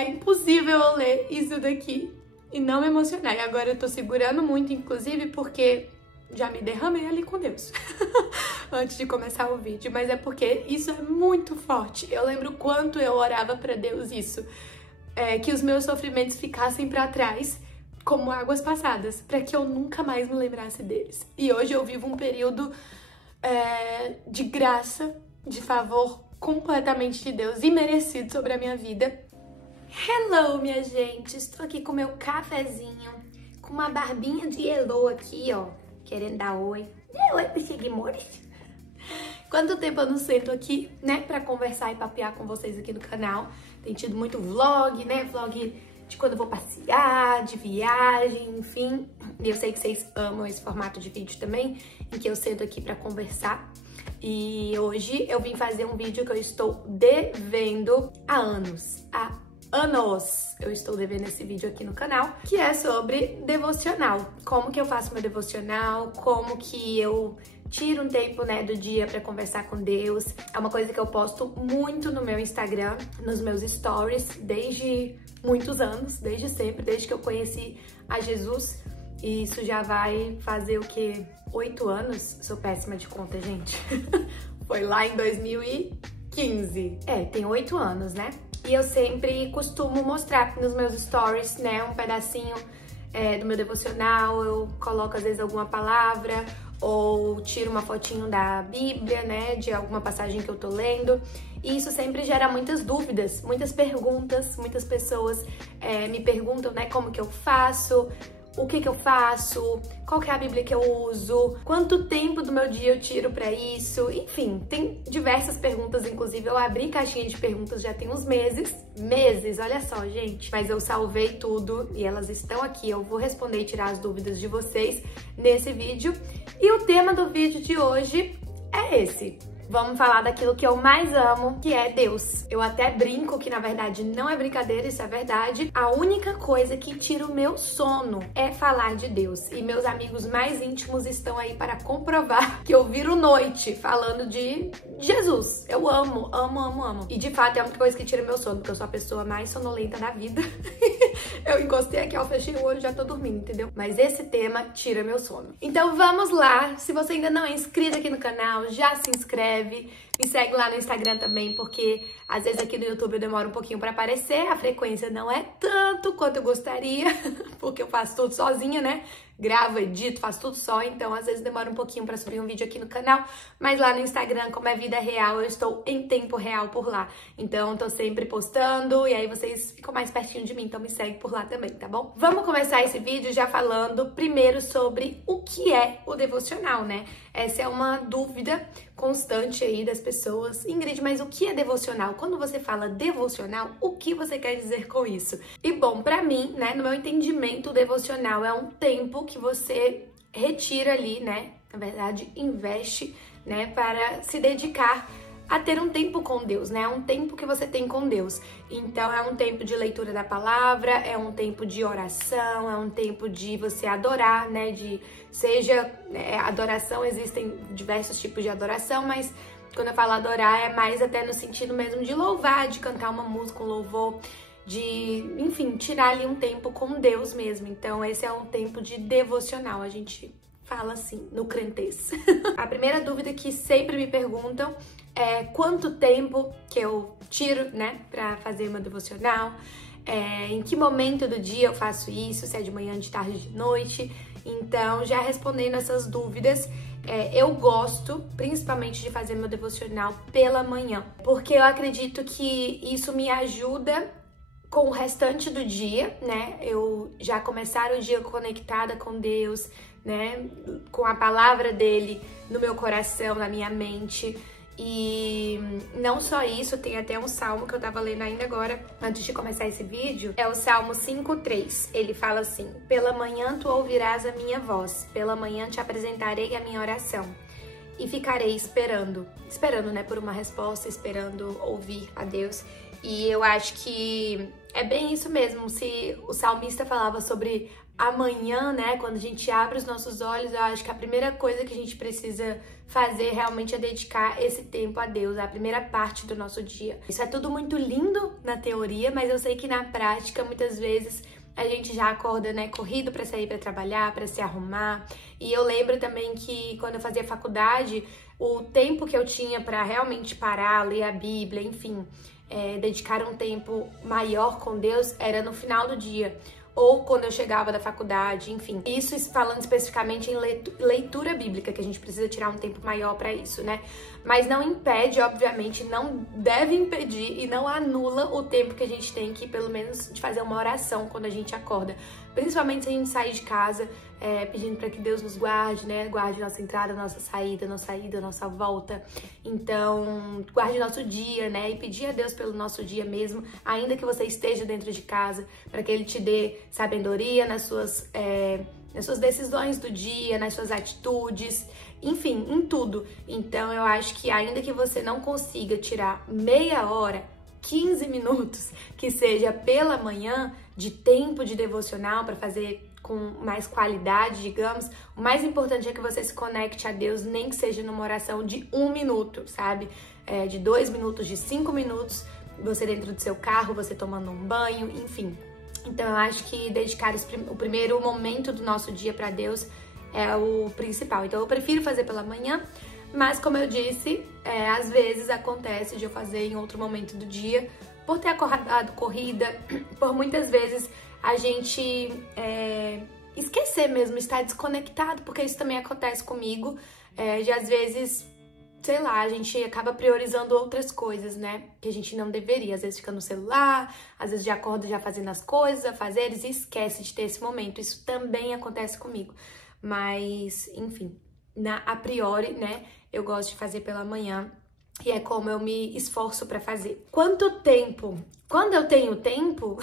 é impossível eu ler isso daqui e não me emocionar. E agora eu tô segurando muito, inclusive, porque já me derramei ali com Deus antes de começar o vídeo, mas é porque isso é muito forte. Eu lembro quanto eu orava pra Deus isso, que os meus sofrimentos ficassem pra trás como águas passadas, pra que eu nunca mais me lembrasse deles. E hoje eu vivo um período de graça, de favor completamente de Deus, imerecido sobre a minha vida. Hello, minha gente! Estou aqui com meu cafezinho, com uma barbinha de Elo aqui, ó, querendo dar oi. Oi pros seguidores. Quanto tempo eu não sento aqui, né, pra conversar e papear com vocês aqui no canal. Tem tido muito vlog, né, vlog de quando eu vou passear, de viagem, enfim. E eu sei que vocês amam esse formato de vídeo também, em que eu sento aqui pra conversar. E hoje eu vim fazer um vídeo que eu estou devendo há anos. Há anos eu estou devendo esse vídeo aqui no canal, que é sobre devocional. Como que eu faço meu devocional, como que eu tiro um tempo, né, do dia pra conversar com Deus. É uma coisa que eu posto muito no meu Instagram, nos meus stories, desde muitos anos, desde sempre, desde que eu conheci a Jesus. E isso já vai fazer o quê? 8 anos? Sou péssima de conta, gente. Foi lá em 2015. Tem 8 anos, né? E eu sempre costumo mostrar nos meus stories, né, um pedacinho do meu devocional. Eu coloco às vezes alguma palavra ou tiro uma fotinho da Bíblia, né, de alguma passagem que eu tô lendo. E isso sempre gera muitas dúvidas, muitas perguntas. Muitas pessoas me perguntam, né, como que eu faço, o que eu faço, qual que é a Bíblia que eu uso, quanto tempo do meu dia eu tiro pra isso, enfim, tem diversas perguntas. Inclusive eu abri caixinha de perguntas já tem uns meses, olha só, gente, mas eu salvei tudo e elas estão aqui. Eu vou responder e tirar as dúvidas de vocês nesse vídeo. E o tema do vídeo de hoje é esse. Vamos falar daquilo que eu mais amo, que é Deus. Eu até brinco que, na verdade, não é brincadeira, isso é verdade. A única coisa que tira o meu sono é falar de Deus. E meus amigos mais íntimos estão aí para comprovar que eu viro noite falando de Jesus. Eu amo, amo, amo, amo. E, de fato, é a única coisa que tira o meu sono, porque eu sou a pessoa mais sonolenta da vida. Eu encostei aqui, ó, fechei o olho e já tô dormindo, entendeu? Mas esse tema tira meu sono. Então, vamos lá. Se você ainda não é inscrito aqui no canal, já se inscreve. Me segue lá no Instagram também, porque às vezes aqui no YouTube eu demoro um pouquinho pra aparecer, a frequência não é tanto quanto eu gostaria, porque eu faço tudo sozinha, né? Gravo, edito, faço tudo só, então às vezes demora um pouquinho pra subir um vídeo aqui no canal, mas lá no Instagram, como é vida real, eu estou em tempo real por lá. Então tô sempre postando e aí vocês ficam mais pertinho de mim, então me segue por lá também, tá bom? Vamos começar esse vídeo já falando primeiro sobre o que é o devocional, né? Essa é uma dúvida constante aí das pessoas. Ingrid, mas o que é devocional? Quando você fala devocional, o que você quer dizer com isso? E bom, pra mim, né, no meu entendimento, o devocional é um tempo que você retira ali, né, na verdade, investe, né, para se dedicar a ter um tempo com Deus, né? Um tempo que você tem com Deus. Então, é um tempo de leitura da palavra, é um tempo de oração, é um tempo de você adorar, né? Adoração, existem diversos tipos de adoração, mas quando eu falo adorar, é mais até no sentido mesmo de louvar, de cantar uma música, um louvor, de, enfim, tirar ali um tempo com Deus mesmo. Então, esse é um tempo de devocional, a gente fala assim, no crentez. A primeira dúvida que sempre me perguntam é quanto tempo que eu tiro, né, pra fazer meu devocional, em que momento do dia eu faço isso, se é de manhã, de tarde, de noite. Então, já respondendo essas dúvidas, eu gosto principalmente de fazer meu devocional pela manhã, porque eu acredito que isso me ajuda com o restante do dia, né? Eu já começar o dia conectada com Deus, né? Com a palavra dele no meu coração, na minha mente. E não só isso, tem até um salmo que eu tava lendo ainda agora, antes de começar esse vídeo, é o Salmo 5:3. Ele fala assim: pela manhã tu ouvirás a minha voz, pela manhã te apresentarei a minha oração e ficarei esperando, né, por uma resposta, esperando ouvir a Deus. E eu acho que é bem isso mesmo. Se o salmista falava sobre amanhã, né, quando a gente abre os nossos olhos, eu acho que a primeira coisa que a gente precisa fazer realmente é dedicar esse tempo a Deus, a primeira parte do nosso dia. Isso é tudo muito lindo na teoria, mas eu sei que na prática, muitas vezes, a gente já acorda, né, corrido para sair para trabalhar, para se arrumar. E eu lembro também que quando eu fazia faculdade, o tempo que eu tinha para realmente parar, ler a Bíblia, enfim, dedicar um tempo maior com Deus era no final do dia, ou quando eu chegava da faculdade, enfim. Isso falando especificamente em leitura bíblica, que a gente precisa tirar um tempo maior para isso, né? Mas não impede, obviamente, não deve impedir e não anula o tempo que a gente tem que, pelo menos, de fazer uma oração quando a gente acorda. Principalmente se a gente sair de casa pedindo para que Deus nos guarde, né? Guarde nossa entrada, nossa saída, nossa volta. Então, guarde nosso dia, né? E pedir a Deus pelo nosso dia mesmo, ainda que você esteja dentro de casa, para que Ele te dê sabedoria nas suas decisões do dia, nas suas atitudes, enfim, em tudo. Então, eu acho que ainda que você não consiga tirar meia hora, 15 minutos, que seja pela manhã, de tempo de devocional para fazer com mais qualidade, digamos, o mais importante é que você se conecte a Deus, nem que seja numa oração de 1 minuto, sabe? De 2 minutos, de 5 minutos, você dentro do seu carro, você tomando um banho, enfim. Então eu acho que dedicar o primeiro momento do nosso dia para Deus é o principal. Então eu prefiro fazer pela manhã, mas como eu disse, às vezes acontece de eu fazer em outro momento do dia, por ter acordado corrida, por muitas vezes a gente esquecer mesmo, estar desconectado, porque isso também acontece comigo, de às vezes, sei lá, a gente acaba priorizando outras coisas, né, que a gente não deveria, às vezes fica no celular, às vezes já acorda já fazendo as coisas, afazeres, e esquece de ter esse momento. Isso também acontece comigo, mas, enfim, a priori, né, eu gosto de fazer pela manhã, e é como eu me esforço pra fazer. Quanto tempo? Quando eu tenho tempo,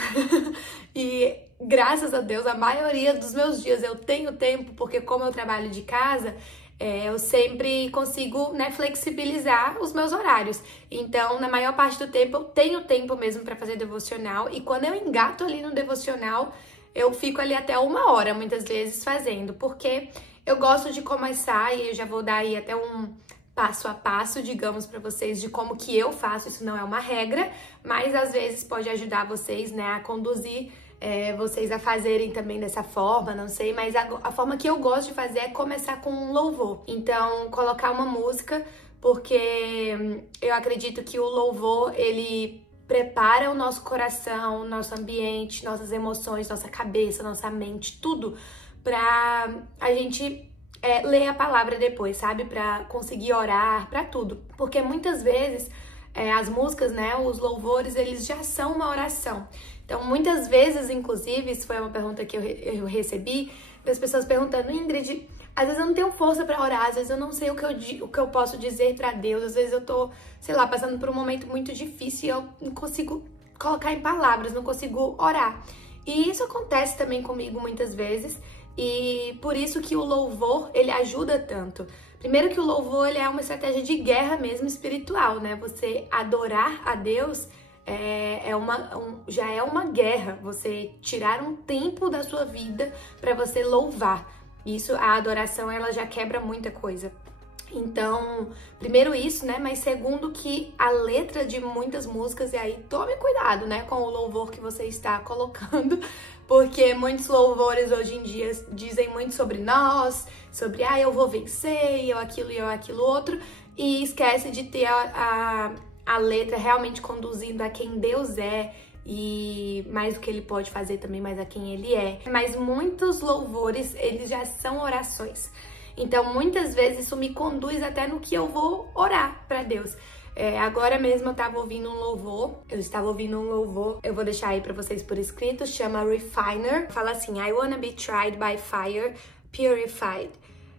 e graças a Deus, a maioria dos meus dias eu tenho tempo, porque como eu trabalho de casa, eu sempre consigo, né, flexibilizar os meus horários. Então, na maior parte do tempo, eu tenho tempo mesmo pra fazer devocional, e quando eu engato ali no devocional, eu fico ali até 1 hora, muitas vezes, fazendo, porque eu gosto de começar, e eu já vou dar aí até um passo a passo, digamos, para vocês de como que eu faço. Isso não é uma regra, mas às vezes pode ajudar vocês, né, a conduzir vocês a fazerem também dessa forma, não sei, mas a forma que eu gosto de fazer é começar com um louvor. Então, colocar uma música, porque eu acredito que o louvor, ele prepara o nosso coração, nosso ambiente, nossas emoções, nossa cabeça, nossa mente, tudo pra a gente ler a palavra depois, sabe? Pra conseguir orar, pra tudo. Porque muitas vezes as músicas, né, os louvores, eles já são uma oração. Então, muitas vezes, inclusive, isso foi uma pergunta que eu recebi, das pessoas perguntando: Ingrid, às vezes eu não tenho força pra orar, às vezes eu não sei o que eu posso dizer pra Deus, às vezes eu tô, sei lá, passando por um momento muito difícil e eu não consigo colocar em palavras, não consigo orar. E isso acontece também comigo muitas vezes, e por isso que o louvor, ele ajuda tanto. Primeiro que o louvor, ele é uma estratégia de guerra mesmo espiritual, né? Você adorar a Deus já é uma guerra, você tirar um tempo da sua vida para você louvar. Isso, a adoração, ela já quebra muita coisa. Então, primeiro isso, né? Mas segundo que a letra de muitas músicas, e aí tome cuidado, né, com o louvor que você está colocando, porque muitos louvores hoje em dia dizem muito sobre nós, sobre eu vou vencer, eu aquilo outro, e esquece de ter a letra realmente conduzindo a quem Deus é, e mais o que Ele pode fazer também, mais a quem Ele é. Mas muitos louvores, eles já são orações. Então, muitas vezes isso me conduz até no que eu vou orar pra Deus. Agora mesmo eu estava ouvindo um louvor, eu vou deixar aí pra vocês por escrito, chama Refiner. Fala assim: I wanna be tried by fire, purified.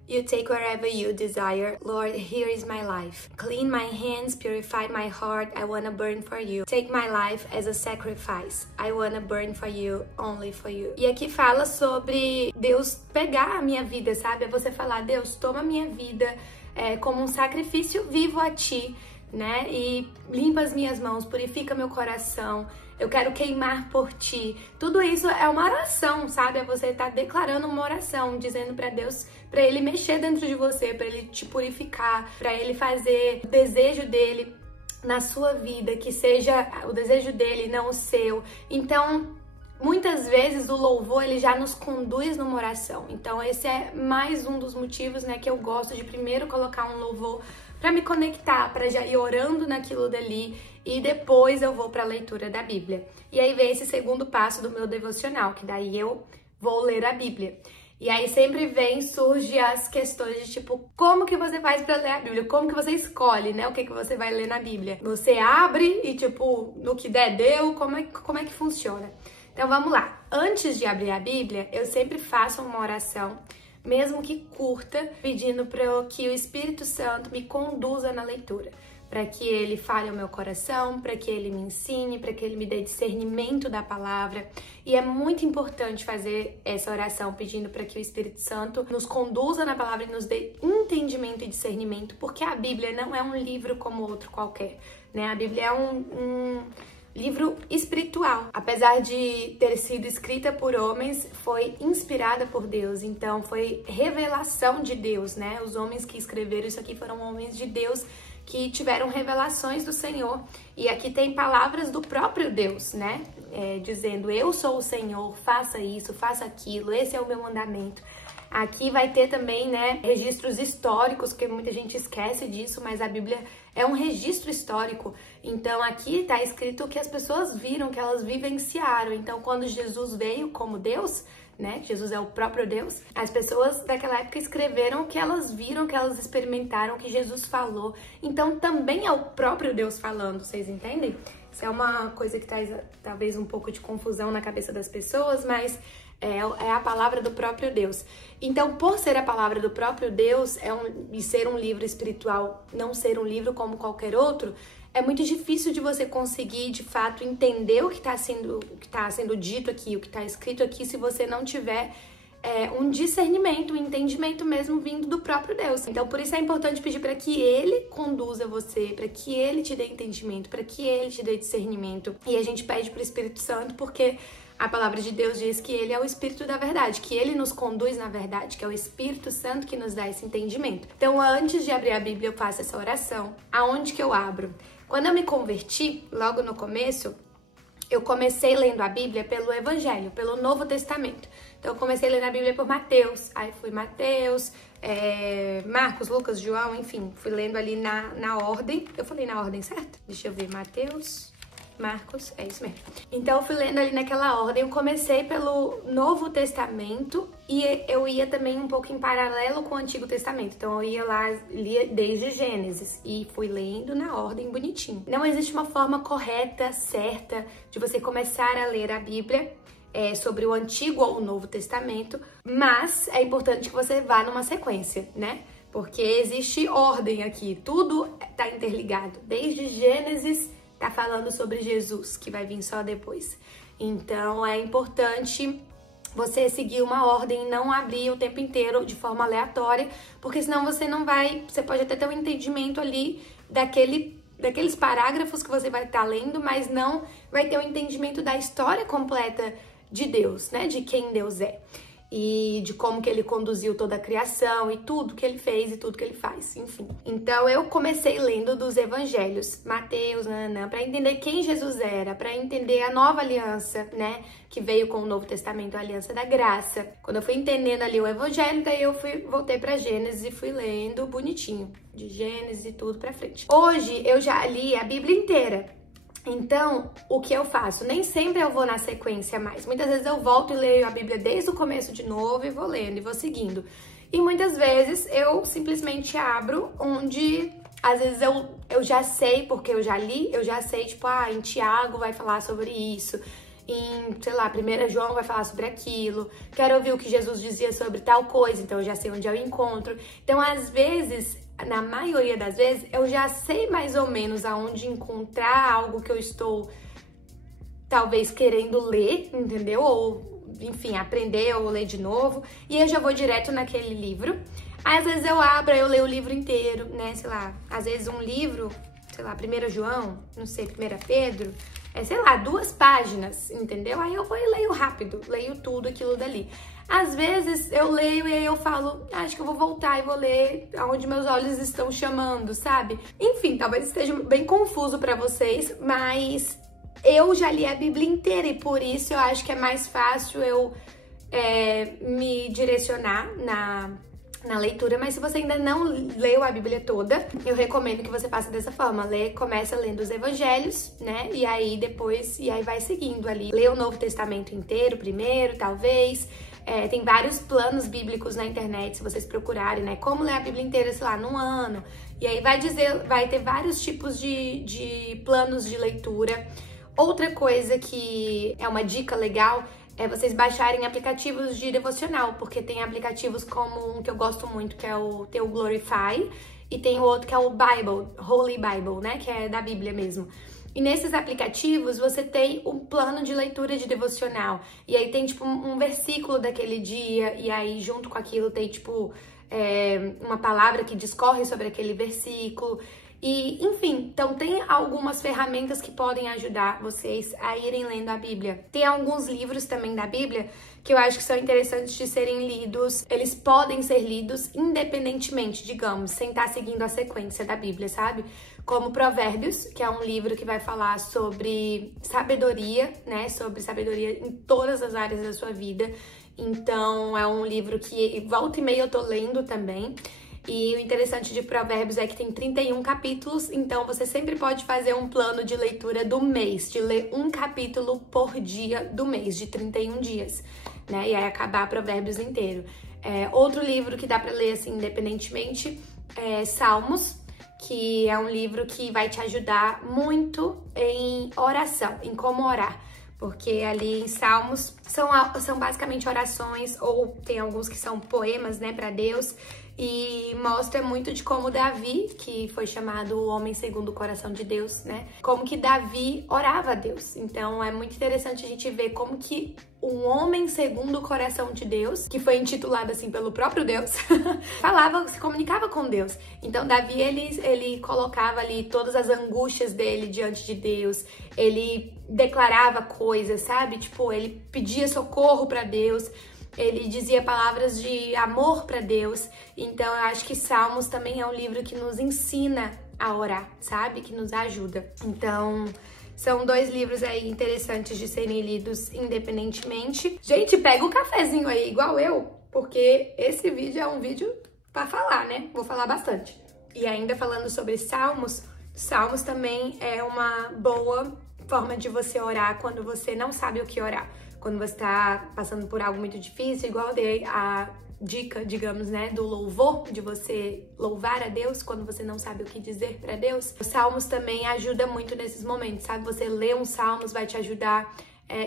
You take wherever you desire. Lord, here is my life. Clean my hands, purify my heart. I wanna burn for you. Take my life as a sacrifice. I wanna burn for you, only for you. E aqui fala sobre Deus pegar a minha vida, sabe? É você falar: Deus, toma a minha vida como um sacrifício vivo a ti. né? E limpa as minhas mãos, purifica meu coração. Eu quero queimar por ti. Tudo isso é uma oração, sabe? É você estar declarando uma oração, dizendo para Deus, para Ele mexer dentro de você, para Ele te purificar, para Ele fazer o desejo dele na sua vida, que seja o desejo dele, não o seu. Então, muitas vezes o louvor ele já nos conduz numa oração. Então, esse é mais um dos motivos, né, que eu gosto de primeiro colocar um louvor para me conectar, para já ir orando naquilo dali e depois eu vou para a leitura da Bíblia. E aí vem esse segundo passo do meu devocional, que daí eu vou ler a Bíblia. E aí sempre surge as questões de tipo, como que você faz para ler a Bíblia? Como que você escolhe, né, o que você vai ler na Bíblia? Você abre e tipo, no que der deu, como é que funciona? Então vamos lá. Antes de abrir a Bíblia, eu sempre faço uma oração, mesmo que curta, pedindo para que o Espírito Santo me conduza na leitura, para que ele fale ao meu coração, para que ele me ensine, para que ele me dê discernimento da palavra. E é muito importante fazer essa oração pedindo para que o Espírito Santo nos conduza na palavra e nos dê entendimento e discernimento, porque a Bíblia não é um livro como outro qualquer, né? A Bíblia é um livro espiritual. Apesar de ter sido escrita por homens, foi inspirada por Deus. Então, foi revelação de Deus, né? Os homens que escreveram isso aqui foram homens de Deus que tiveram revelações do Senhor. E aqui tem palavras do próprio Deus, né? Dizendo, eu sou o Senhor, faça isso, faça aquilo, esse é o meu mandamento. Aqui vai ter também, né, registros históricos, que muita gente esquece disso, mas a Bíblia é um registro histórico. Então aqui está escrito o que as pessoas viram, que elas vivenciaram. Então quando Jesus veio como Deus, né, Jesus é o próprio Deus, as pessoas daquela época escreveram o que elas viram, que elas experimentaram, que Jesus falou. Então também é o próprio Deus falando, vocês entendem? Isso é uma coisa que traz talvez um pouco de confusão na cabeça das pessoas, mas é a palavra do próprio Deus. Então, por ser a palavra do próprio Deus e ser um livro espiritual, não ser um livro como qualquer outro, é muito difícil de você conseguir, de fato, entender o que está sendo dito aqui, o que está escrito aqui, se você não tiver um discernimento, um entendimento mesmo vindo do próprio Deus. Então, por isso é importante pedir para que Ele conduza você, para que Ele te dê entendimento, para que Ele te dê discernimento. E a gente pede para o Espírito Santo, porque a palavra de Deus diz que Ele é o Espírito da verdade, que Ele nos conduz na verdade, que é o Espírito Santo que nos dá esse entendimento. Então, antes de abrir a Bíblia, eu faço essa oração. Aonde que eu abro? Quando eu me converti, logo no começo, eu comecei lendo a Bíblia pelo Evangelho, pelo Novo Testamento. Então, eu comecei lendo a Bíblia por Mateus, aí fui Mateus, Marcos, Lucas, João, enfim, fui lendo ali na ordem. Eu falei na ordem certa? Deixa eu ver, Mateus, Marcos, é isso mesmo. Então, eu fui lendo ali naquela ordem. Eu comecei pelo Novo Testamento e eu ia também um pouco em paralelo com o Antigo Testamento. Então, eu ia lá, lia desde Gênesis e fui lendo na ordem bonitinho. Não existe uma forma correta, certa, de você começar a ler a Bíblia sobre o Antigo ou o Novo Testamento, mas é importante que você vá numa sequência, né? Porque existe ordem aqui, tudo tá interligado. Desde Gênesis tá falando sobre Jesus, que vai vir só depois. Então, é importante você seguir uma ordem e não abrir o tempo inteiro de forma aleatória, porque senão você não vai... Você pode até ter um entendimento ali daqueles parágrafos que você vai estar lendo, mas não vai ter um entendimento da história completa de Deus, né? De quem Deus é. E de como que ele conduziu toda a criação e tudo que ele fez e tudo que ele faz, enfim. Então eu comecei lendo dos evangelhos, Mateus, para entender quem Jesus era, para entender a nova aliança, né, que veio com o Novo Testamento, a aliança da graça. Quando eu fui entendendo ali o evangelho, daí eu voltei para Gênesis e fui lendo bonitinho, de Gênesis e tudo para frente. Hoje eu já li a Bíblia inteira. Então, o que eu faço? Nem sempre eu vou na sequência mais. Muitas vezes eu volto e leio a Bíblia desde o começo de novo e vou lendo e vou seguindo. E muitas vezes eu simplesmente abro onde, às vezes eu já sei, porque eu já li, eu já sei, tipo, em Tiago vai falar sobre isso. Em, sei lá, 1 João vai falar sobre aquilo. Quero ouvir o que Jesus dizia sobre tal coisa, então eu já sei onde eu encontro. Então, às vezes... Na maioria das vezes, eu já sei mais ou menos aonde encontrar algo que eu estou, talvez, querendo ler, entendeu? Ou, enfim, aprender ou ler de novo. E eu já vou direto naquele livro. Às vezes eu abro, eu leio o livro inteiro, né? Sei lá, às vezes um livro, sei lá, 1 João, não sei, 1 Pedro, sei lá, 2 páginas, entendeu? Aí eu vou e leio rápido, leio tudo aquilo dali. Às vezes eu leio e aí eu falo, acho que eu vou voltar e vou ler aonde meus olhos estão chamando, sabe? Enfim, talvez esteja bem confuso pra vocês, mas eu já li a Bíblia inteira e por isso eu acho que é mais fácil eu me direcionar na leitura, mas se você ainda não leu a Bíblia toda, eu recomendo que você faça dessa forma. Começa lendo os evangelhos, né? E aí depois, vai seguindo ali. Lê o Novo Testamento inteiro primeiro, talvez. Tem vários planos bíblicos na internet, se vocês procurarem, né? Como ler a Bíblia inteira, sei lá, num ano. E aí vai ter vários tipos de planos de leitura. Outra coisa que é uma dica legal é vocês baixarem aplicativos de devocional, porque tem aplicativos como um que eu gosto muito, que é o Glorify, e tem o outro que é o Bible, Holy Bible, né, que é da Bíblia mesmo. E nesses aplicativos você tem um plano de leitura de devocional, e aí tem tipo um versículo daquele dia, e aí junto com aquilo tem tipo uma palavra que discorre sobre aquele versículo. E, enfim, então tem algumas ferramentas que podem ajudar vocês a irem lendo a Bíblia. Tem alguns livros também da Bíblia que eu acho que são interessantes de serem lidos. Eles podem ser lidos independentemente, digamos, sem estar seguindo a sequência da Bíblia, sabe? Como Provérbios, que é um livro que vai falar sobre sabedoria, né? Sobre sabedoria em todas as áreas da sua vida. Então, é um livro que volta e meia eu tô lendo também. E o interessante de Provérbios é que tem 31 capítulos, então você sempre pode fazer um plano de leitura do mês, de ler um capítulo por dia do mês, de 31 dias, né? E aí acabar Provérbios inteiro. Outro livro que dá pra ler assim, independentemente, é Salmos, que é um livro que vai te ajudar muito em oração, em como orar. Porque ali em Salmos são basicamente orações, ou tem alguns que são poemas, né, pra Deus, e mostra muito de como Davi, que foi chamado o homem segundo o coração de Deus, né, como que Davi orava a Deus. Então é muito interessante a gente ver como que um homem segundo o coração de Deus, que foi intitulado assim pelo próprio Deus, se comunicava com Deus. Então Davi, ele colocava ali todas as angústias dele diante de Deus, ele declarava coisas, sabe? Tipo, ele pedia socorro para Deus, ele dizia palavras de amor para Deus. Então eu acho que Salmos também é um livro que nos ensina a orar, sabe? Que nos ajuda. Então são 2 livros aí interessantes de serem lidos independentemente. Gente, pega o cafezinho aí, igual eu, porque esse vídeo é um vídeo pra falar, né? Vou falar bastante. E ainda falando sobre Salmos, Salmos também é uma boa forma de você orar quando você não sabe o que orar. Quando você tá passando por algo muito difícil, igual eu dei a dica, digamos, né, do louvor, de você louvar a Deus quando você não sabe o que dizer para Deus. Os salmos também ajudam muito nesses momentos, sabe? Você ler uns salmos vai te ajudar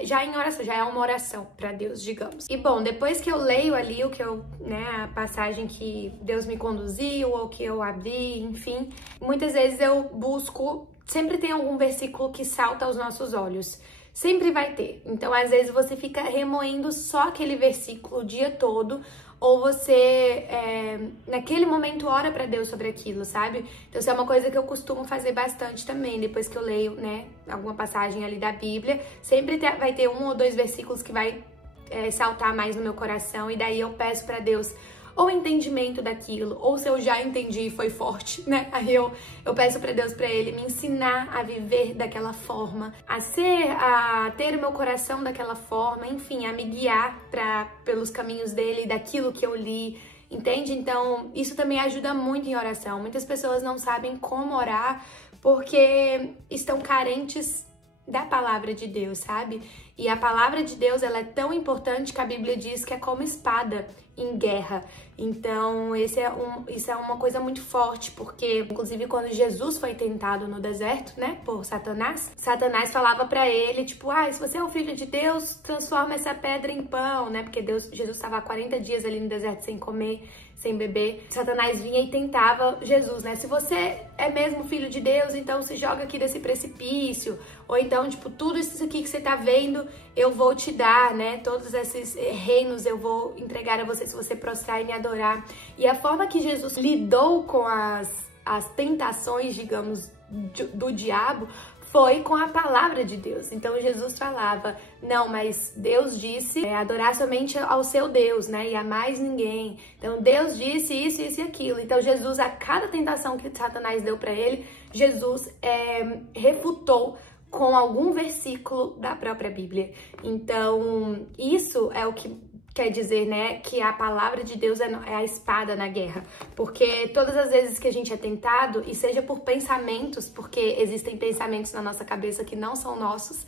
já em oração, já é uma oração para Deus, digamos. E bom, depois que eu leio ali a passagem que Deus me conduziu ou que eu abri, enfim, muitas vezes eu busco, sempre tem algum versículo que salta aos nossos olhos. Sempre vai ter. Então, às vezes, você fica remoendo só aquele versículo o dia todo, ou você, naquele momento, ora pra Deus sobre aquilo, sabe? Então, isso é uma coisa que eu costumo fazer bastante também, depois que eu leio, né, alguma passagem ali da Bíblia. Sempre vai ter 1 ou 2 versículos que vai saltar mais no meu coração, e daí eu peço pra Deus ou entendimento daquilo, ou se eu já entendi e foi forte, né? Aí eu peço pra Deus, pra Ele me ensinar a viver daquela forma, a ter o meu coração daquela forma, enfim, a me guiar pelos caminhos dele, daquilo que eu li, entende? Então, isso também ajuda muito em oração. Muitas pessoas não sabem como orar porque estão carentes da palavra de Deus, sabe? E a palavra de Deus, ela é tão importante que a Bíblia diz que é como espada em guerra. Então, isso é uma coisa muito forte, porque, inclusive, quando Jesus foi tentado no deserto, né, por Satanás, Satanás falava pra ele, tipo, se você é o filho de Deus, transforma essa pedra em pão, né, porque Jesus estava há 40 dias ali no deserto sem comer, sem beber. Satanás vinha e tentava Jesus, né? Se você é mesmo filho de Deus, então se joga aqui desse precipício. Ou então, tipo, tudo isso aqui que você tá vendo, eu vou te dar, né? Todos esses reinos eu vou entregar a você se você prostrar e me adorar. E a forma que Jesus lidou com as tentações, digamos, do diabo foi com a palavra de Deus. Então Jesus falava, não, mas Deus disse adorar somente ao seu Deus, né, e a mais ninguém. Então Deus disse isso, isso e aquilo. Então Jesus, a cada tentação que Satanás deu para ele, Jesus refutou com algum versículo da própria Bíblia. Então isso é o que quer dizer, né, que a palavra de Deus é a espada na guerra. Porque todas as vezes que a gente é tentado, e seja por pensamentos, porque existem pensamentos na nossa cabeça que não são nossos,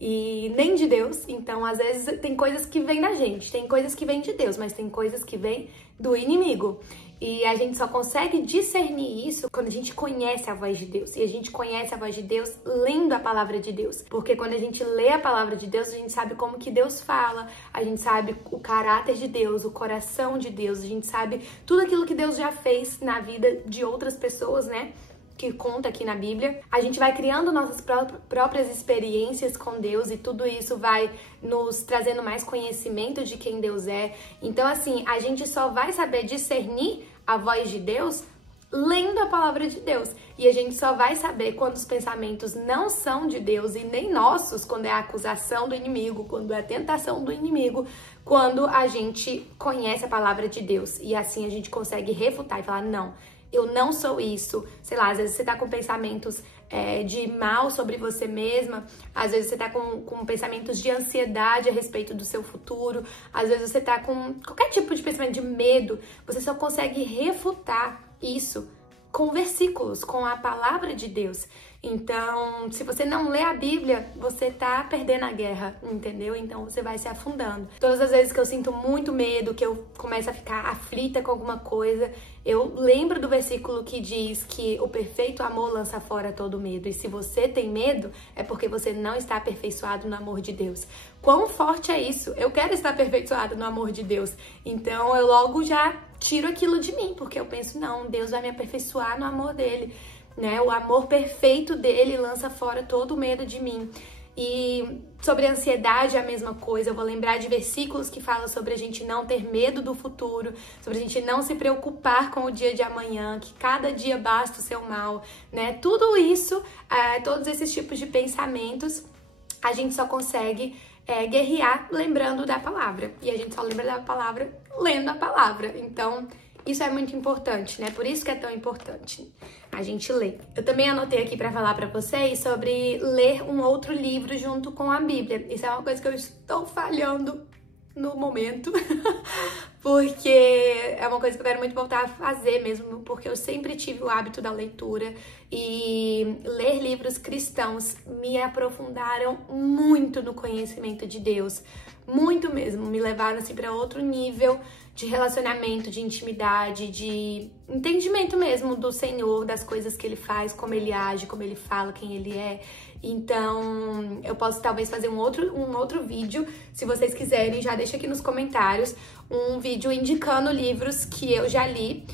e nem de Deus, então às vezes tem coisas que vêm da gente, tem coisas que vêm de Deus, mas tem coisas que vêm do inimigo. E a gente só consegue discernir isso quando a gente conhece a voz de Deus. E a gente conhece a voz de Deus lendo a palavra de Deus. Porque quando a gente lê a palavra de Deus, a gente sabe como que Deus fala, a gente sabe o caráter de Deus, o coração de Deus, a gente sabe tudo aquilo que Deus já fez na vida de outras pessoas, né? Que conta aqui na Bíblia. A gente vai criando nossas próprias experiências com Deus e tudo isso vai nos trazendo mais conhecimento de quem Deus é. Então, assim, a gente só vai saber discernir a voz de Deus lendo a palavra de Deus. E a gente só vai saber quando os pensamentos não são de Deus e nem nossos, quando é a acusação do inimigo, quando é a tentação do inimigo, quando a gente conhece a palavra de Deus. E assim a gente consegue refutar e falar, não, eu não sou isso. Sei lá, às vezes você tá com pensamentos de mal sobre você mesma, às vezes você tá com pensamentos de ansiedade a respeito do seu futuro, às vezes você tá com qualquer tipo de pensamento de medo, você só consegue refutar isso com versículos, com a palavra de Deus. Então, se você não lê a Bíblia, você tá perdendo a guerra, entendeu? Então você vai se afundando. Todas as vezes que eu sinto muito medo, que eu começo a ficar aflita com alguma coisa, eu lembro do versículo que diz que o perfeito amor lança fora todo medo. E se você tem medo, é porque você não está aperfeiçoado no amor de Deus. Quão forte é isso? Eu quero estar aperfeiçoado no amor de Deus. Então eu logo já tiro aquilo de mim, porque eu penso, não, Deus vai me aperfeiçoar no amor dele, né? O amor perfeito dele lança fora todo o medo de mim. E sobre a ansiedade é a mesma coisa. Eu vou lembrar de versículos que falam sobre a gente não ter medo do futuro, sobre a gente não se preocupar com o dia de amanhã, que cada dia basta o seu mal, né? Tudo isso, todos esses tipos de pensamentos, a gente só consegue guerrear lembrando da palavra. E a gente só lembra da palavra lendo a palavra. Então, isso é muito importante, né? Por isso que é tão importante a gente ler. Eu também anotei aqui para falar para vocês sobre ler um outro livro junto com a Bíblia. Isso é uma coisa que eu estou falhando no momento, porque é uma coisa que eu quero muito voltar a fazer mesmo, porque eu sempre tive o hábito da leitura e ler livros cristãos me aprofundaram muito no conhecimento de Deus, muito mesmo, me levaram assim para outro nível de relacionamento, de intimidade, de entendimento mesmo do Senhor, das coisas que Ele faz, como Ele age, como Ele fala, quem Ele é. Então, eu posso talvez fazer um outro vídeo, se vocês quiserem, já deixa aqui nos comentários, um vídeo indicando livros que eu já li,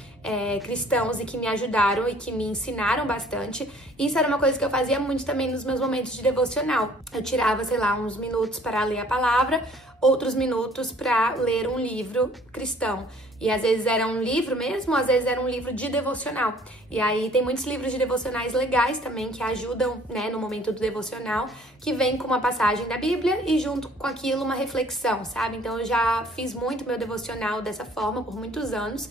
cristãos, e que me ajudaram e que me ensinaram bastante. Isso era uma coisa que eu fazia muito também nos meus momentos de devocional. Eu tirava, sei lá, uns minutos para ler a palavra, outros minutos para ler um livro cristão. E às vezes era um livro mesmo, às vezes era um livro de devocional. E aí tem muitos livros de devocionais legais também que ajudam, né, no momento do devocional, que vem com uma passagem da Bíblia e junto com aquilo uma reflexão, sabe? Então eu já fiz muito meu devocional dessa forma por muitos anos.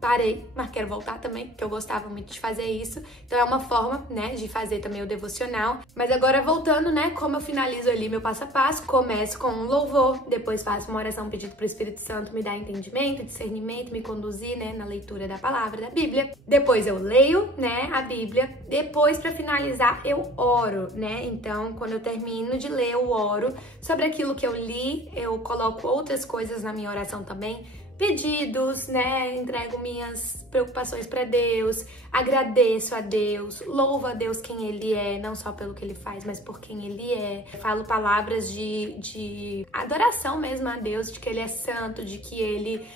Parei, mas quero voltar também, porque eu gostava muito de fazer isso. Então é uma forma, né, de fazer também o devocional. Mas agora voltando, né, como eu finalizo ali meu passo a passo, começo com um louvor, depois faço uma oração pedindo pro Espírito Santo me dar entendimento, discernimento, me conduzir, né, na leitura da palavra da Bíblia. Depois eu leio, né, a Bíblia. Depois, pra finalizar, eu oro, né? Então, quando eu termino de ler, eu oro sobre aquilo que eu li, eu coloco outras coisas na minha oração também, pedidos, né? Entrego minhas preocupações para Deus, agradeço a Deus, louvo a Deus quem Ele é, não só pelo que Ele faz, mas por quem Ele é. Falo palavras de adoração mesmo a Deus, de que Ele é santo, de que Ele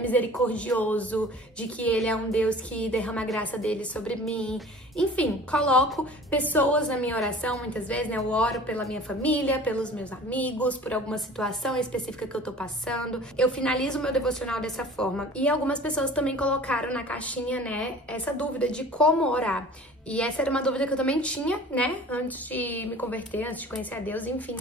misericordioso, de que Ele é um Deus que derrama a graça dele sobre mim. Enfim, coloco pessoas na minha oração, muitas vezes, né? Eu oro pela minha família, pelos meus amigos, por alguma situação específica que eu tô passando. Eu finalizo o meu devocional dessa forma. E algumas pessoas também colocaram na caixinha, né, essa dúvida de como orar. E essa era uma dúvida que eu também tinha, né, antes de me converter, antes de conhecer a Deus, enfim.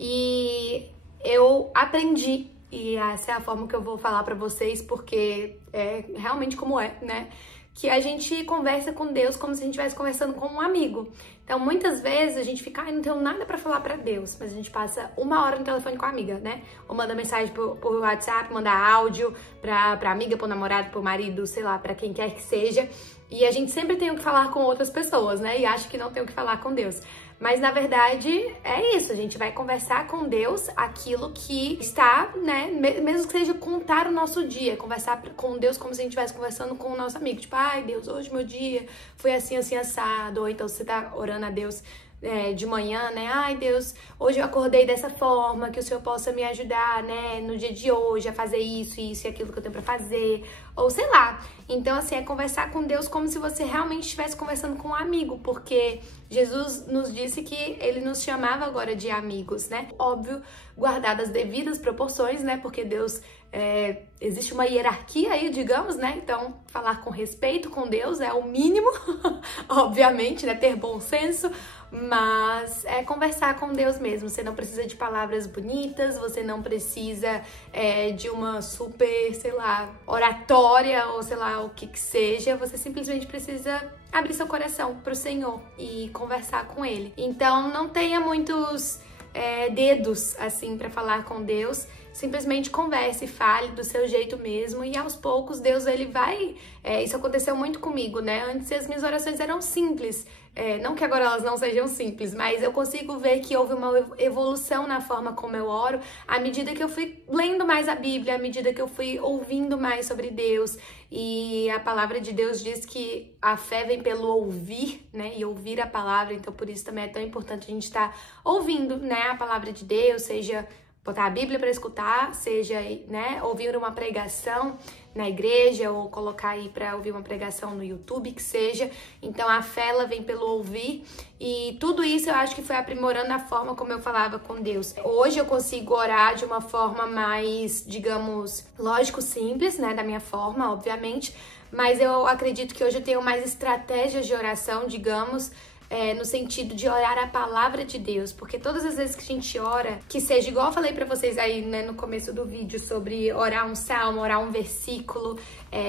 E eu aprendi, e essa é a forma que eu vou falar pra vocês, porque é realmente como é, né? Que a gente conversa com Deus como se a gente estivesse conversando com um amigo. Então, muitas vezes a gente fica, não tenho nada pra falar pra Deus, mas a gente passa 1 hora no telefone com a amiga, né? Ou manda mensagem por WhatsApp, manda áudio pra amiga, pro namorado, pro marido, sei lá, pra quem quer que seja. E a gente sempre tem o que falar com outras pessoas, né? E acha que não tem o que falar com Deus. Mas, na verdade, é isso. A gente vai conversar com Deus aquilo que está, né? Mesmo que seja contar o nosso dia. Conversar com Deus como se a gente estivesse conversando com o nosso amigo. Tipo, ai, Deus, hoje meu dia foi assim, assim, assado. Ou então você tá orando a Deus de manhã, né? Ai, Deus, hoje eu acordei dessa forma, que o Senhor possa me ajudar, né? No dia de hoje a fazer isso, isso e aquilo que eu tenho pra fazer. Ou sei lá. Então, assim, é conversar com Deus como se você realmente estivesse conversando com um amigo, porque Jesus nos disse que ele nos chamava agora de amigos, né? Óbvio, guardadas as devidas proporções, né? Porque Deus, existe uma hierarquia aí, digamos, né? Então, falar com respeito com Deus é o mínimo, obviamente, né? Ter bom senso, mas é conversar com Deus mesmo. Você não precisa de palavras bonitas, você não precisa de uma super, sei lá, oratória ou sei lá o que seja. Você simplesmente precisa abrir seu coração pro Senhor e conversar com Ele. Então, não tenha muitos dedos, assim, pra falar com Deus. Simplesmente converse, fale do seu jeito mesmo e aos poucos Deus, ele vai... isso aconteceu muito comigo, né? Antes as minhas orações eram simples. Não que agora elas não sejam simples, mas eu consigo ver que houve uma evolução na forma como eu oro à medida que eu fui lendo mais a Bíblia, à medida que eu fui ouvindo mais sobre Deus. E a palavra de Deus diz que a fé vem pelo ouvir, né? E ouvir a palavra, então por isso também é tão importante a gente estar ouvindo, né? A palavra de Deus, seja botar a Bíblia para escutar, seja, né, ouvir uma pregação na igreja ou colocar aí para ouvir uma pregação no YouTube, que seja. Então a fé, ela vem pelo ouvir e tudo isso eu acho que foi aprimorando a forma como eu falava com Deus. Hoje eu consigo orar de uma forma mais, digamos, lógico, simples, né, da minha forma, obviamente, mas eu acredito que hoje eu tenho mais estratégias de oração, digamos, no sentido de orar a palavra de Deus, porque todas as vezes que a gente ora, que seja igual eu falei pra vocês aí, né, no começo do vídeo, sobre orar um salmo, orar um versículo,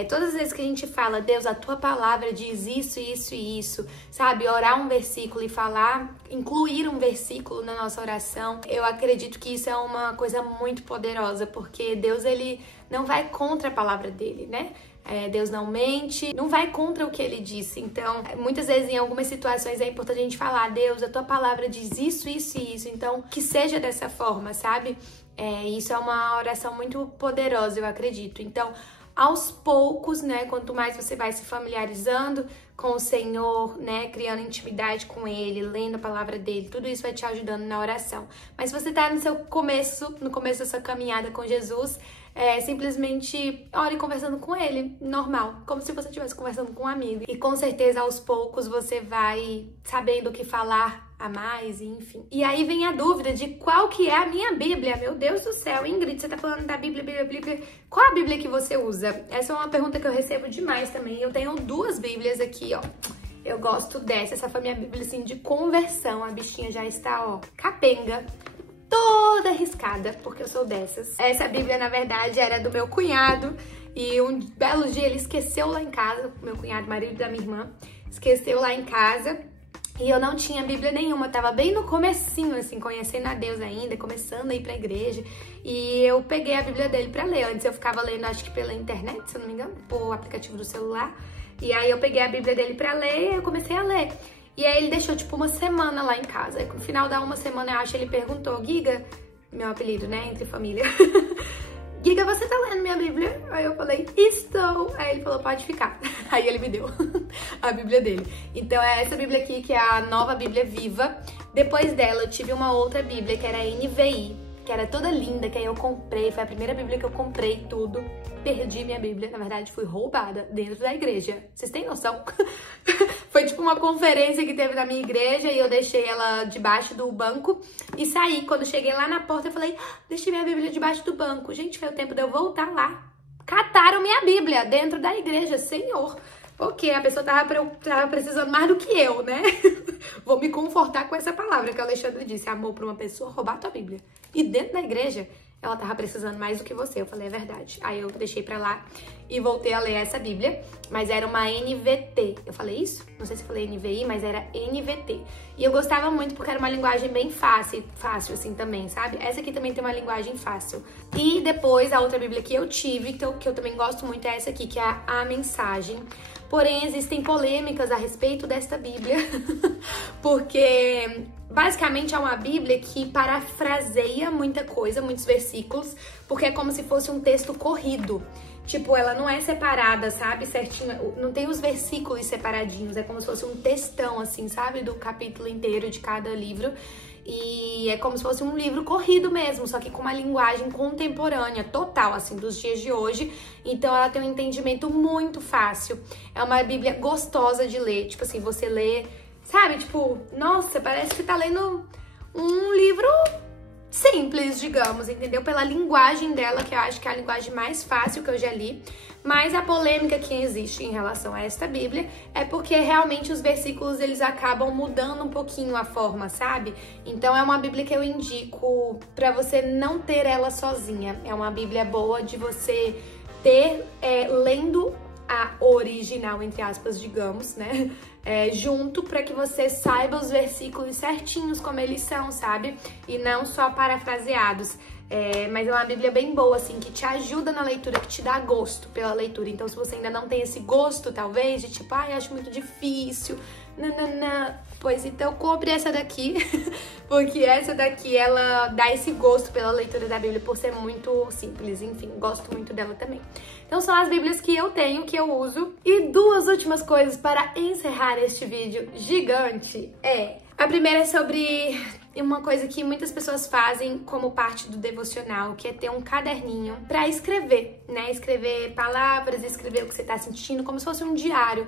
todas as vezes que a gente fala, Deus, a tua palavra diz isso, isso e isso, sabe, orar um versículo e falar, incluir um versículo na nossa oração, eu acredito que isso é uma coisa muito poderosa, porque Deus, ele não vai contra a palavra dele, né? Deus não mente, não vai contra o que ele disse. Então, muitas vezes em algumas situações é importante a gente falar, Deus, a tua palavra diz isso, isso e isso, então que seja dessa forma, sabe? Isso é uma oração muito poderosa, eu acredito. Então, aos poucos, né, quanto mais você vai se familiarizando com o Senhor, né, criando intimidade com Ele, lendo a palavra dele, tudo isso vai te ajudando na oração. Mas se você tá no começo da sua caminhada com Jesus, simplesmente ore conversando com Ele, normal, como se você estivesse conversando com um amigo. E com certeza, aos poucos, você vai sabendo o que falar a mais, enfim. E aí vem a dúvida de qual que é a minha Bíblia. Meu Deus do céu, Ingrid, você tá falando da Bíblia. Qual a Bíblia que você usa? Essa é uma pergunta que eu recebo demais também. Eu tenho 2 Bíblias aqui, ó. Eu gosto dessa. Essa foi minha Bíblia, assim, de conversão. A bichinha já está, ó, capenga, toda riscada, porque eu sou dessas. Essa Bíblia, na verdade, era do meu cunhado. E um belo dia ele esqueceu lá em casa, meu cunhado, marido da minha irmã, esqueceu lá em casa. E eu não tinha Bíblia nenhuma, eu tava bem no comecinho, assim, conhecendo a Deus ainda, começando a ir pra igreja. E eu peguei a Bíblia dele pra ler. Antes eu ficava lendo, acho que pela internet, se eu não me engano, por aplicativo do celular. E aí eu peguei a Bíblia dele pra ler e eu comecei a ler. E aí ele deixou, tipo, uma semana lá em casa. E no final da uma semana, eu acho, ele perguntou, Giga, meu apelido, né, entre família, Giga, você tá lendo minha Bíblia? Aí eu falei, estou. Aí ele falou, pode ficar. Aí ele me deu a Bíblia dele. Então é essa Bíblia aqui, que é a Nova Bíblia Viva. Depois dela, eu tive uma outra Bíblia, que era a NVI, que era toda linda, que aí eu comprei, foi a primeira Bíblia que eu comprei, tudo. Perdi minha Bíblia, na verdade fui roubada dentro da igreja. Vocês têm noção? Foi tipo uma conferência que teve na minha igreja e eu deixei ela debaixo do banco e saí. Quando cheguei lá na porta eu falei, deixei minha Bíblia debaixo do banco. Gente, foi o tempo de eu voltar lá. Cataram minha Bíblia dentro da igreja, Senhor. Porque a pessoa tava precisando mais do que eu, né? Vou me confortar com essa palavra que o Alexandre disse. Amor pra uma pessoa roubar a tua Bíblia. E dentro da igreja, ela tava precisando mais do que você. Eu falei, é verdade. Aí eu deixei pra lá e voltei a ler essa Bíblia. Mas era uma NVT. Eu falei isso? Não sei se eu falei NVI, mas era NVT. E eu gostava muito porque era uma linguagem bem fácil assim também, sabe? Essa aqui também tem uma linguagem fácil. E depois, a outra Bíblia que eu tive, que eu também gosto muito, é essa aqui, que é a Mensagem. Porém, existem polêmicas a respeito desta Bíblia, porque basicamente é uma Bíblia que parafraseia muita coisa, muitos versículos, porque é como se fosse um texto corrido. Tipo, ela não é separada, sabe, certinho, não tem os versículos separadinhos, é como se fosse um textão, assim, sabe, do capítulo inteiro de cada livro. E é como se fosse um livro corrido mesmo, só que com uma linguagem contemporânea, total, assim, dos dias de hoje. Então ela tem um entendimento muito fácil. É uma Bíblia gostosa de ler, tipo assim, você lê, sabe, tipo, nossa, parece que tá lendo um livro simples, digamos, entendeu? Pela linguagem dela, que eu acho que é a linguagem mais fácil que eu já li. Mas a polêmica que existe em relação a esta Bíblia é porque realmente os versículos, eles acabam mudando um pouquinho a forma, sabe? Então é uma Bíblia que eu indico pra você não ter ela sozinha. É uma Bíblia boa de você ter lendo a original, entre aspas, digamos, né? Junto para que você saiba os versículos certinhos como eles são, sabe? E não só parafraseados. Mas é uma Bíblia bem boa, assim, que te ajuda na leitura, que te dá gosto pela leitura. Então, se você ainda não tem esse gosto, talvez, de tipo, ai, acho muito difícil, nananã, pois então compre essa daqui, porque essa daqui, ela dá esse gosto pela leitura da Bíblia por ser muito simples, enfim, gosto muito dela também. Então são as Bíblias que eu tenho, que eu uso. E duas últimas coisas para encerrar este vídeo gigante a primeira é sobre uma coisa que muitas pessoas fazem como parte do devocional, que é ter um caderninho pra escrever, né? Escrever palavras, escrever o que você tá sentindo, como se fosse um diário.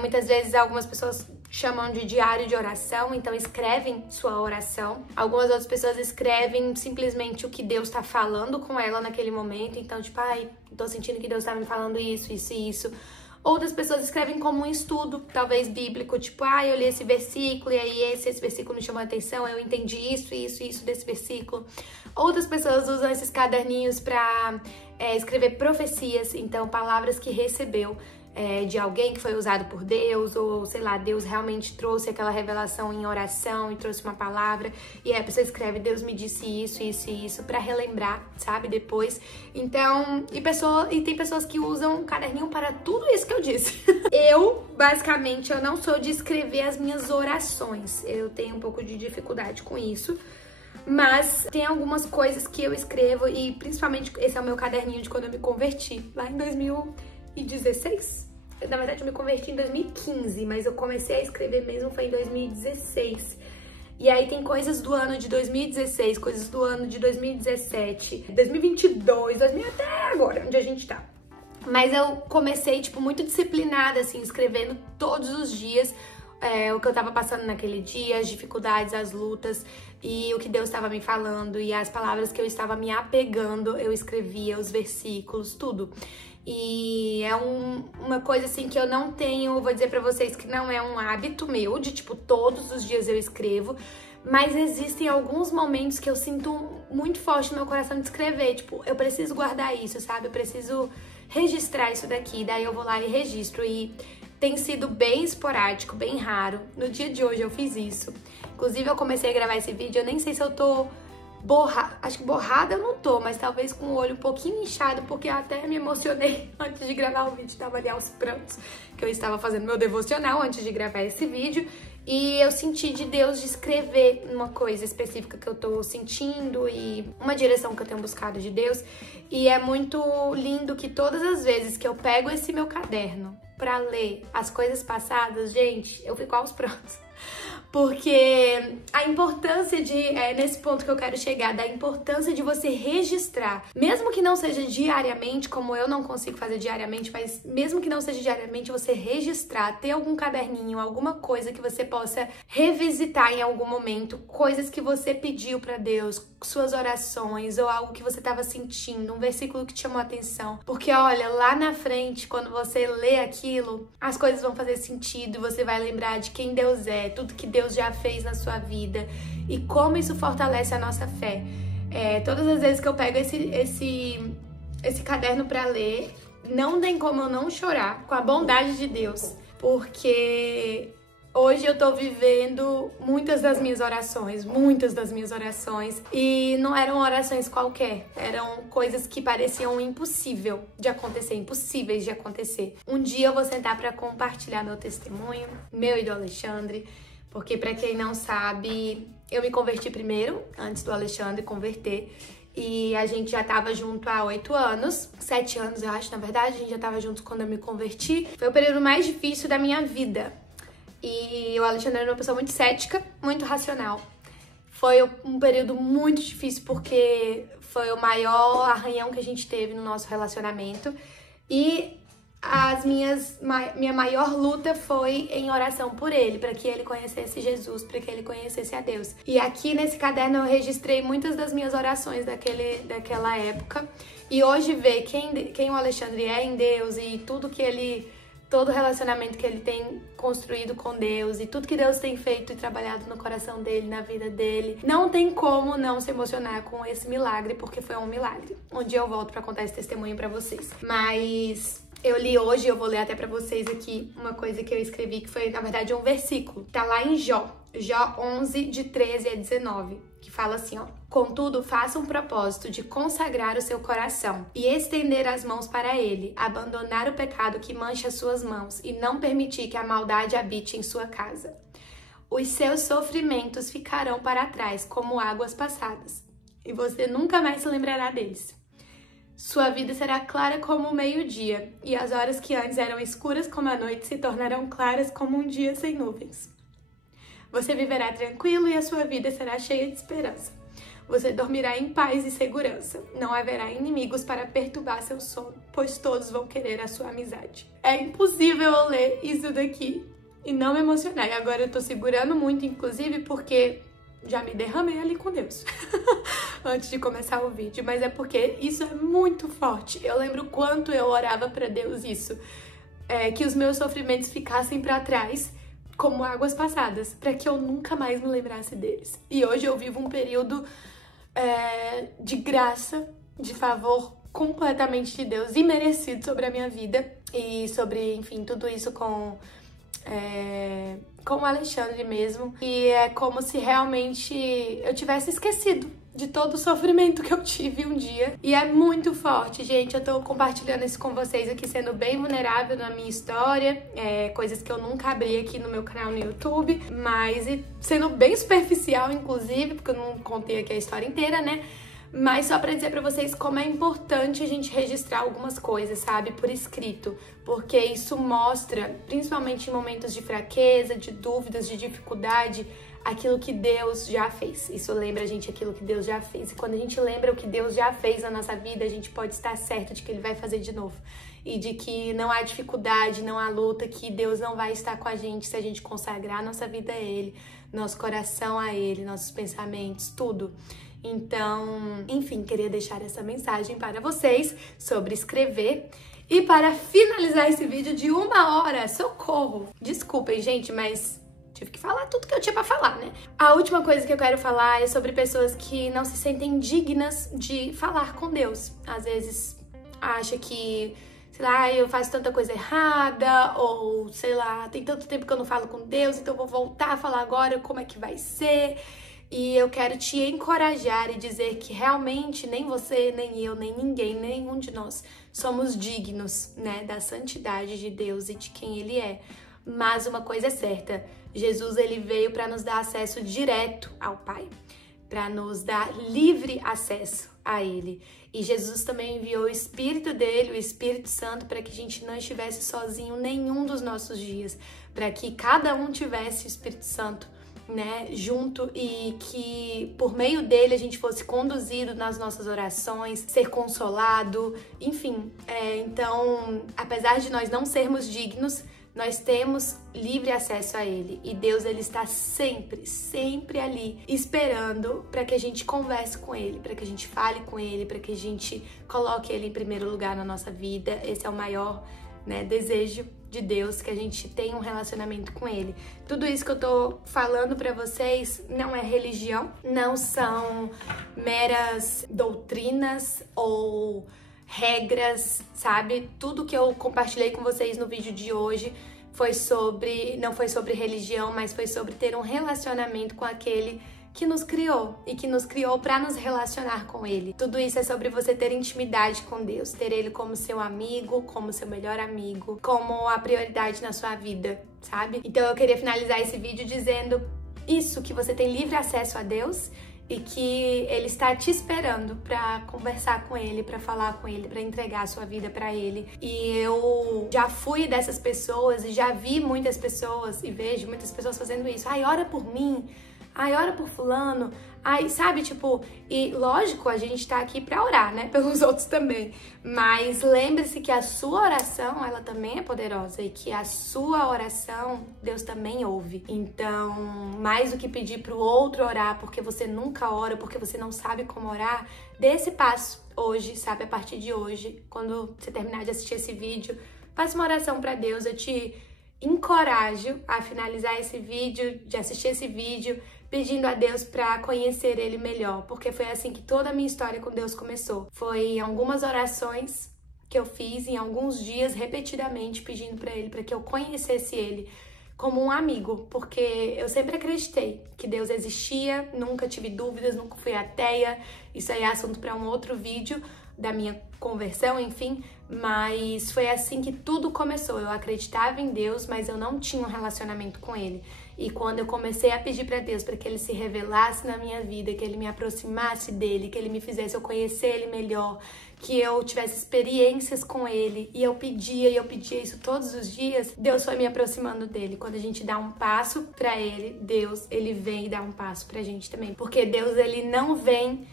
Muitas vezes algumas pessoas chamam de diário de oração, então escrevem sua oração. Algumas outras pessoas escrevem simplesmente o que Deus tá falando com ela naquele momento. Então, tipo, ai, tô sentindo que Deus tá me falando isso, isso e isso. Outras pessoas escrevem como um estudo, talvez bíblico, tipo, ah, eu li esse versículo e aí esse versículo me chamou a atenção, eu entendi isso, isso, isso desse versículo. Outras pessoas usam esses caderninhos para escrever profecias, então palavras que recebeu de alguém que foi usado por Deus, ou sei lá, Deus realmente trouxe aquela revelação em oração e trouxe uma palavra, e aí a pessoa escreve, Deus me disse isso, isso e isso, pra relembrar, sabe, depois. Então, e tem pessoas que usam um caderninho para tudo isso que eu disse. Basicamente, eu não sou de escrever as minhas orações, eu tenho um pouco de dificuldade com isso. Mas tem algumas coisas que eu escrevo, e principalmente esse é o meu caderninho de quando eu me converti, lá em 2016. Na verdade, eu me converti em 2015, mas eu comecei a escrever mesmo foi em 2016. E aí tem coisas do ano de 2016, coisas do ano de 2017, 2022, até agora, onde a gente tá. Mas eu comecei, tipo, muito disciplinada, assim, escrevendo todos os dias o que eu tava passando naquele dia, as dificuldades, as lutas e o que Deus estava me falando e as palavras que eu estava me apegando, eu escrevia os versículos, tudo. E é uma coisa assim que eu não tenho, vou dizer pra vocês que não é um hábito meu, de tipo, todos os dias eu escrevo, mas existem alguns momentos que eu sinto muito forte no meu coração de escrever, tipo, eu preciso guardar isso, sabe? Eu preciso registrar isso daqui, daí eu vou lá e registro, e tem sido bem esporádico, bem raro. No dia de hoje eu fiz isso. Inclusive eu comecei a gravar esse vídeo, eu nem sei se eu tô borrada, acho que borrada eu não tô, mas talvez com o olho um pouquinho inchado, porque eu até me emocionei antes de gravar o vídeo, tava ali aos prantos, que eu estava fazendo meu devocional antes de gravar esse vídeo, e eu senti de Deus de escrever uma coisa específica que eu tô sentindo e uma direção que eu tenho buscado de Deus, e é muito lindo que todas as vezes que eu pego esse meu caderno pra ler as coisas passadas, gente, eu fico aos prantos. Porque a importância nesse ponto que eu quero chegar, da importância de você registrar, mesmo que não seja diariamente, como eu não consigo fazer diariamente, mas mesmo que não seja diariamente, você registrar, ter algum caderninho, alguma coisa que você possa revisitar em algum momento, coisas que você pediu pra Deus, suas orações ou algo que você estava sentindo, um versículo que te chamou a atenção. Porque olha, lá na frente, quando você lê aquilo, as coisas vão fazer sentido, você vai lembrar de quem Deus é, tudo que Deus já fez na sua vida e como isso fortalece a nossa fé. Todas as vezes que eu pego esse caderno para ler, não tem como eu não chorar com a bondade de Deus, porque hoje eu tô vivendo muitas das minhas orações, e não eram orações qualquer, eram coisas que pareciam impossíveis de acontecer. Um dia eu vou sentar pra compartilhar meu testemunho, meu e do Alexandre, porque pra quem não sabe, eu me converti primeiro, antes do Alexandre converter, e a gente já tava junto há 8 anos, 7 anos eu acho, na verdade, a gente já tava junto quando eu me converti. Foi o período mais difícil da minha vida. E o Alexandre era uma pessoa muito cética, muito racional. Foi um período muito difícil porque foi o maior arranhão que a gente teve no nosso relacionamento. E minha maior luta foi em oração por ele, para que ele conhecesse Jesus, para que ele conhecesse a Deus. E aqui nesse caderno eu registrei muitas das minhas orações daquela época. E hoje ver quem o Alexandre é em Deus e todo o relacionamento que ele tem construído com Deus e tudo que Deus tem feito e trabalhado no coração dele, na vida dele. Não tem como não se emocionar com esse milagre, porque foi um milagre. Um dia eu volto pra contar esse testemunho pra vocês. Mas eu li hoje, eu vou ler até pra vocês aqui uma coisa que eu escrevi, que foi, na verdade, um versículo. Tá lá em Jó 11, de 13 a 19, que fala assim, ó. Contudo, faça um propósito de consagrar o seu coração e estender as mãos para ele, abandonar o pecado que mancha suas mãos e não permitir que a maldade habite em sua casa. Os seus sofrimentos ficarão para trás como águas passadas e você nunca mais se lembrará deles. Sua vida será clara como o meio-dia e as horas que antes eram escuras como a noite se tornarão claras como um dia sem nuvens. Você viverá tranquilo e a sua vida será cheia de esperança. Você dormirá em paz e segurança. Não haverá inimigos para perturbar seu sono, pois todos vão querer a sua amizade. É impossível eu ler isso daqui e não me emocionar. E agora eu tô segurando muito, inclusive, porque já me derramei ali com Deus antes de começar o vídeo. Mas é porque isso é muito forte. Eu lembro quanto eu orava pra Deus isso. Que os meus sofrimentos ficassem pra trás como águas passadas, para que eu nunca mais me lembrasse deles. E hoje eu vivo um período de graça, de favor completamente de Deus, imerecido sobre a minha vida e sobre, enfim, tudo isso com o Alexandre mesmo. E é como se realmente eu tivesse esquecido de todo o sofrimento que eu tive um dia. E é muito forte, gente. Eu tô compartilhando isso com vocês aqui, sendo bem vulnerável na minha história. Coisas que eu nunca abri aqui no meu canal no YouTube. Mas sendo bem superficial, inclusive, porque eu não contei aqui a história inteira, né? Mas só pra dizer pra vocês como é importante a gente registrar algumas coisas, sabe? Por escrito. Porque isso mostra, principalmente em momentos de fraqueza, de dúvidas, de dificuldade, aquilo que Deus já fez. Isso lembra a gente aquilo que Deus já fez. E quando a gente lembra o que Deus já fez na nossa vida, a gente pode estar certo de que Ele vai fazer de novo. E de que não há dificuldade, não há luta, que Deus não vai estar com a gente se a gente consagrar a nossa vida a Ele, nosso coração a Ele, nossos pensamentos, tudo. Então, enfim, queria deixar essa mensagem para vocês sobre escrever. E para finalizar esse vídeo de 1 hora, socorro! Desculpem, gente, mas tive que falar tudo que eu tinha pra falar, né? A última coisa que eu quero falar é sobre pessoas que não se sentem dignas de falar com Deus. Às vezes acha que, sei lá, eu faço tanta coisa errada, ou sei lá, tem tanto tempo que eu não falo com Deus, então eu vou voltar a falar agora como é que vai ser. E eu quero te encorajar e dizer que realmente nem você, nem eu, nem ninguém, nenhum de nós somos dignos, né, da santidade de Deus e de quem Ele é. Mas uma coisa é certa, Jesus ele veio para nos dar acesso direto ao Pai, para nos dar livre acesso a Ele. E Jesus também enviou o Espírito dele, o Espírito Santo, para que a gente não estivesse sozinho nenhum dos nossos dias, para que cada um tivesse o Espírito Santo né, junto, e que por meio dele a gente fosse conduzido nas nossas orações, ser consolado, enfim. Então, apesar de nós não sermos dignos, nós temos livre acesso a ele, e Deus, ele está sempre ali esperando para que a gente converse com ele, para que a gente fale com ele, para que a gente coloque ele em primeiro lugar na nossa vida. Esse é o maior, né, desejo de Deus, que a gente tenha um relacionamento com ele. Tudo isso que eu tô falando pra vocês não é religião, não são meras doutrinas ou regras, sabe? Tudo que eu compartilhei com vocês no vídeo de hoje não foi sobre religião, mas foi sobre ter um relacionamento com aquele que nos criou e que nos criou para nos relacionar com ele. Tudo isso é sobre você ter intimidade com Deus, ter ele como seu amigo, como seu melhor amigo, como a prioridade na sua vida, sabe? Então eu queria finalizar esse vídeo dizendo isso, que você tem livre acesso a Deus e que ele está te esperando para conversar com ele, para falar com ele, para entregar a sua vida para ele. E eu já fui dessas pessoas e já vi muitas pessoas e vejo muitas pessoas fazendo isso. Ai, ora por mim. Ai, ora por fulano. Ai, sabe, tipo, e lógico, a gente tá aqui pra orar, né, pelos outros também. Mas lembre-se que a sua oração, ela também é poderosa, e que a sua oração, Deus também ouve. Então, mais do que pedir pro outro orar porque você nunca ora, porque você não sabe como orar, dê esse passo hoje, sabe, a partir de hoje, quando você terminar de assistir esse vídeo, faça uma oração pra Deus. Eu te encorajo a finalizar esse vídeo, de assistir esse vídeo, pedindo a Deus para conhecer ele melhor, porque foi assim que toda a minha história com Deus começou. Foi em algumas orações que eu fiz, em alguns dias, repetidamente, pedindo para ele, para que eu conhecesse ele como um amigo, porque eu sempre acreditei que Deus existia, nunca tive dúvidas, nunca fui ateia. Isso aí é assunto para um outro vídeo da minha conversão, enfim, mas foi assim que tudo começou. Eu acreditava em Deus, mas eu não tinha um relacionamento com ele. E quando eu comecei a pedir para Deus para que ele se revelasse na minha vida, que ele me aproximasse dele, que ele me fizesse eu conhecer ele melhor, que eu tivesse experiências com ele, e eu pedia isso todos os dias, Deus foi me aproximando dele. Quando a gente dá um passo para ele, Deus, ele vem e dá um passo pra gente também. Porque Deus, ele não vem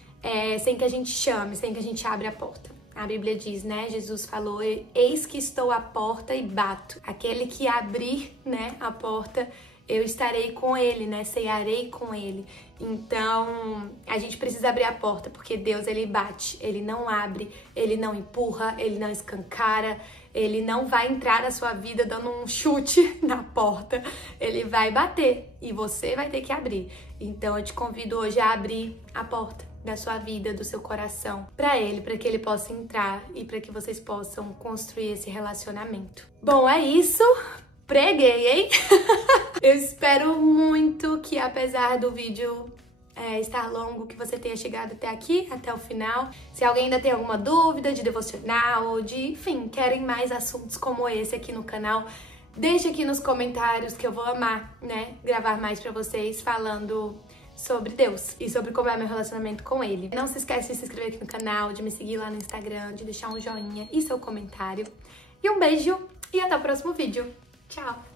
sem que a gente chame, sem que a gente abra a porta. A Bíblia diz, né? Jesus falou, eis que estou à porta e bato. Aquele que abrir, né, a porta, eu estarei com ele, né? Cearei com ele. Então, a gente precisa abrir a porta, porque Deus, ele bate, ele não abre, ele não empurra, ele não escancara, ele não vai entrar na sua vida dando um chute na porta, ele vai bater e você vai ter que abrir. Então, eu te convido hoje a abrir a porta da sua vida, do seu coração, para ele, para que ele possa entrar e para que vocês possam construir esse relacionamento. Bom, é isso. Preguei, hein? Eu espero muito que, apesar do vídeo estar longo, que você tenha chegado até aqui, até o final. Se alguém ainda tem alguma dúvida de devocional, enfim, querem mais assuntos como esse aqui no canal, deixa aqui nos comentários que eu vou amar, né, gravar mais pra vocês falando sobre Deus e sobre como é meu relacionamento com ele. Não se esquece de se inscrever aqui no canal, de me seguir lá no Instagram, de deixar um joinha e seu comentário. E um beijo e até o próximo vídeo. Tchau!